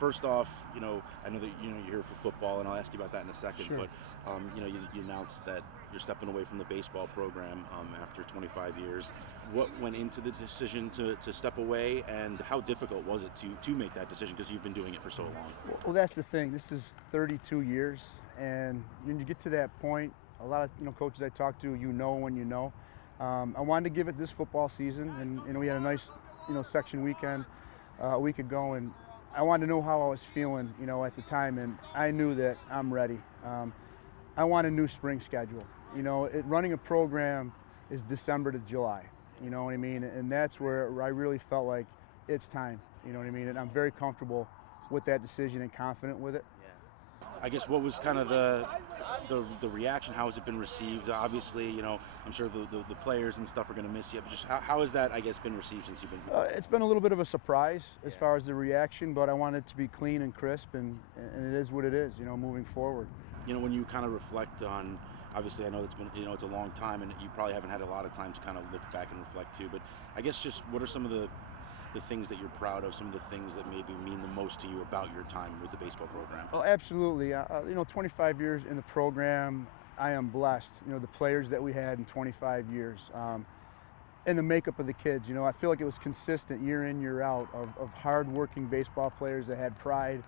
first off, I know that you're here for football, and I'll ask you about that in a second. Sure. But you announced that you're stepping away from the baseball program after 25 years. What went into the decision to step away, and how difficult was it to make that decision, because you've been doing it for so long? Well, that's the thing. This is 32 years, and when you get to that point, a lot of coaches I talk to, when you know. I wanted to give it this football season, and we had a nice section weekend a week ago, and I wanted to know how I was feeling at the time, and I knew that I'm ready. I want a new spring schedule. Running a program is December to July. You know what I mean? And that's where I really felt like it's time. You know what I mean? And I'm very comfortable with that decision and confident with it. I guess what was kind of the reaction? How has it been received? Obviously, I'm sure the players and stuff are going to miss you. But just how has that, I guess, been received since you've been here? It's been a little bit of a surprise as far as the reaction, but I want it to be clean and crisp, and it is what it is. Moving forward. When you kind of reflect on, obviously, I know it's been it's a long time, and you probably haven't had a lot of time to kind of look back and reflect too. But I guess just what are some of the things that you're proud of, some of the things that maybe mean the most to you about your time with the baseball program? Well, absolutely. 25 years in the program, I am blessed. The players that we had in 25 years, and the makeup of the kids. I feel like it was consistent year in, year out of hard-working baseball players that had pride,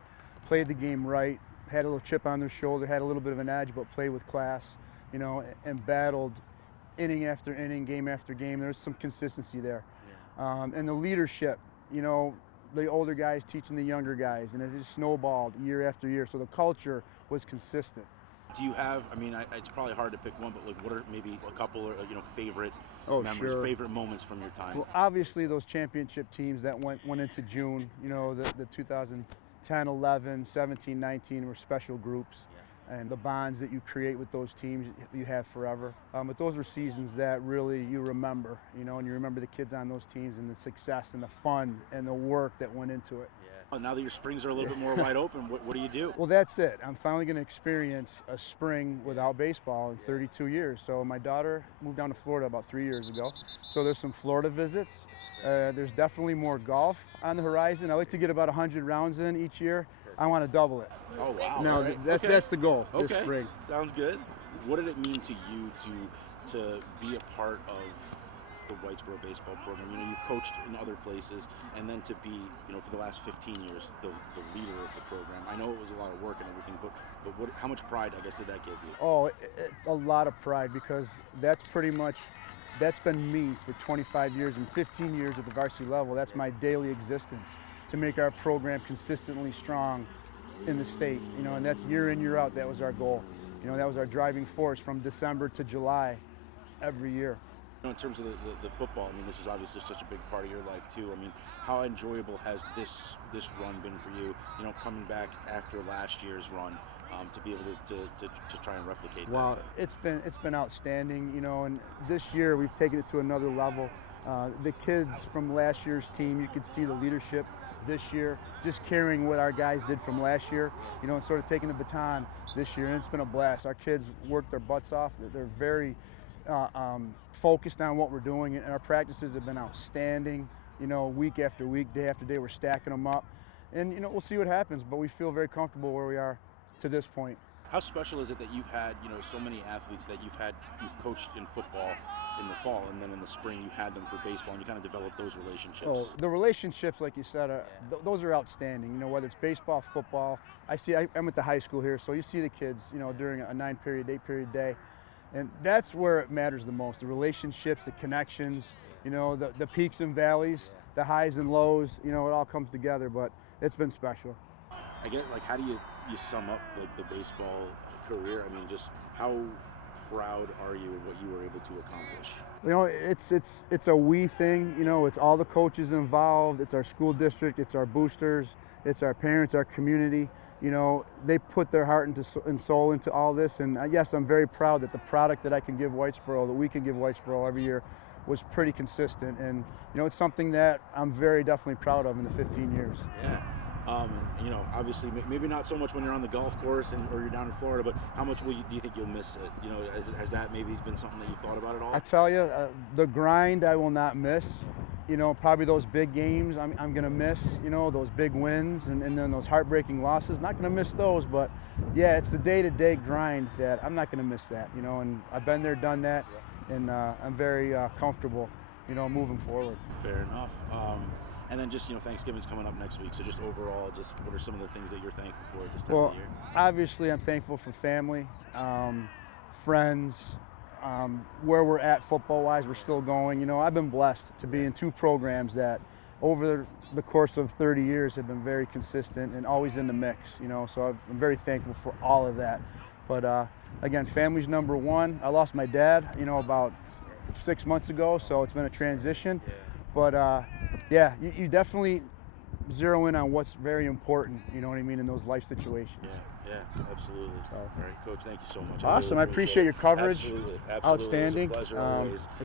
played the game right, had a little chip on their shoulder, had a little bit of an edge, but played with class, and battled inning after inning, game after game. There's some consistency there. And the leadership, the older guys teaching the younger guys, and it just snowballed year after year. So the culture was consistent. Do you have, it's probably hard to pick one, but what are maybe a couple of, favorite memories, sure. favorite moments from your time? Well, obviously those championship teams that went into June, the 2010, 11, 17, 19 were special groups. And the bonds that you create with those teams, you have forever. But those are seasons that really you remember, and you remember the kids on those teams and the success and the fun and the work that went into it. Yeah. Now that your springs are a little bit more wide open, what do you do? Well, that's it. I'm finally going to experience a spring without baseball in 32 years. So my daughter moved down to Florida about 3 years ago. So there's some Florida visits. There's definitely more golf on the horizon. I like to get about 100 rounds in each year. I want to double it. Oh, wow. No, right. that's the goal this Okay. spring. Sounds good. What did it mean to you to be a part of the Whitesboro baseball program? You've coached in other places, and then to be, for the last 15 years, the leader of the program. I know it was a lot of work and everything, but how much pride, I guess, did that give you? Oh, a lot of pride, because that's been me for 25 years and 15 years at the varsity level. That's my daily existence, to make our program consistently strong in the state, and that's year in, year out. That was our goal. That was our driving force from December to July every year. In terms of the football, this is obviously such a big part of your life too. How enjoyable has this run been for you? Coming back after last year's run, to be able to try and replicate that. Well, it's been outstanding, and this year we've taken it to another level. The kids from last year's team, you could see the leadership this year, just carrying what our guys did from last year, and sort of taking the baton this year, and it's been a blast. Our kids work their butts off. They're very focused on what we're doing, and our practices have been outstanding. Week after week, day after day, we're stacking them up, and we'll see what happens. But we feel very comfortable where we are to this point. How special is it that you've had, so many athletes that you've coached in football in the fall, and then in the spring you had them for baseball, and you kind of developed those relationships? Oh, the relationships, like you said, those are outstanding. Whether it's baseball, football. I'm at the high school here, so you see the kids, during a 9-period, 8-period day, and that's where it matters the most. The relationships, the connections, the peaks and valleys, the highs and lows. It all comes together, but it's been special. I get, how do you sum up the baseball career? Just how proud are you of what you were able to accomplish? It's a we thing. It's all the coaches involved. It's our school district. It's our boosters. It's our parents. Our community. They put their heart and soul into all this. And yes, I'm very proud that the product that I can give Whitesboro, that we can give Whitesboro every year, was pretty consistent. And it's something that I'm very definitely proud of in the 15 years. Yeah. Obviously, maybe not so much when you're on the golf course or you're down in Florida, but how much do you think you'll miss it? Has that maybe been something that you've thought about at all? I tell you, the grind I will not miss. you know, probably those big games I'm going to miss, you know, those big wins and then those heartbreaking losses. Not going to miss those, but yeah, it's the day-to-day grind that I'm not going to miss that, you know, and I've been there, done that, and I'm very comfortable, you know, moving forward. Fair enough. And then just, you know, Thanksgiving's coming up next week, so just overall, just what are some of the things that you're thankful for at this time of the year? Obviously I'm thankful for family, friends, where we're at football-wise, we're still going. You know, I've been blessed to be in 2 programs that over the course of 30 years have been very consistent and always in the mix, you know, so I'm very thankful for all of that. But again, family's number one. I lost my dad, you know, about 6 months ago, so it's been a transition. But yeah, you definitely zero in on what's very important, you know what I mean, in those life situations. Yeah, absolutely. So, all right, Coach, thank you so much. Awesome. I appreciate your coverage. Absolutely. Outstanding. It was a pleasure always.